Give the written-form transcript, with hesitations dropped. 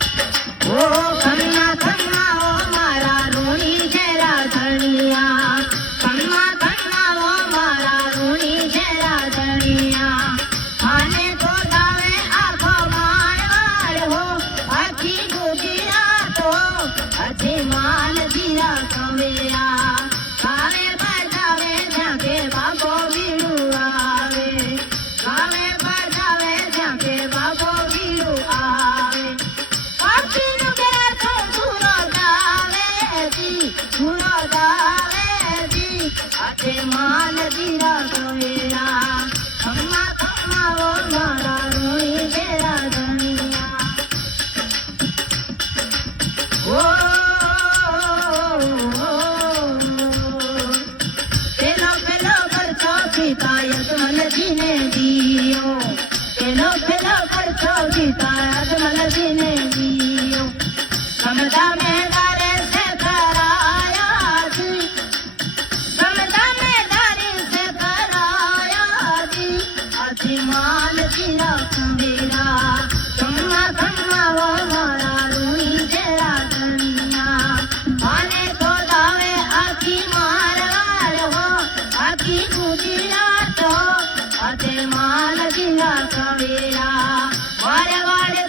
ओ खम्मा खम्मा ओ मारा रूणी जेरा धनिया खम्मा खम्मा ओ मारा रूणी जेरा धनिया आने तो दावे आखो मारवाड़ हो आखी गुजरात हो अथे मान जीरा कमेरा खावे बजावे जाके बाबो बीड़ू आवे खावे बजावे जाके बाबो बीड़ू आवे अथे मान जीरा कमेरा खम्मा खम्मा ओ मारा रूणी जेरा धनिया ओ पेलो पेलो बरसो गीता यजमल जी ने दियो पेलो पेलो बरसो गीता यजमल जी ने दियो समझा में गारे से कराया जी समझा में गारे से कराया जी अथी मान जीरा कमेरा खम्मा खम्मा वो मारा रूणी जेरा धनिया आने तो दावे आखी मारवाड़ हो आखी गुजरात हो अथे मान जीरा कमेरा मारवाड़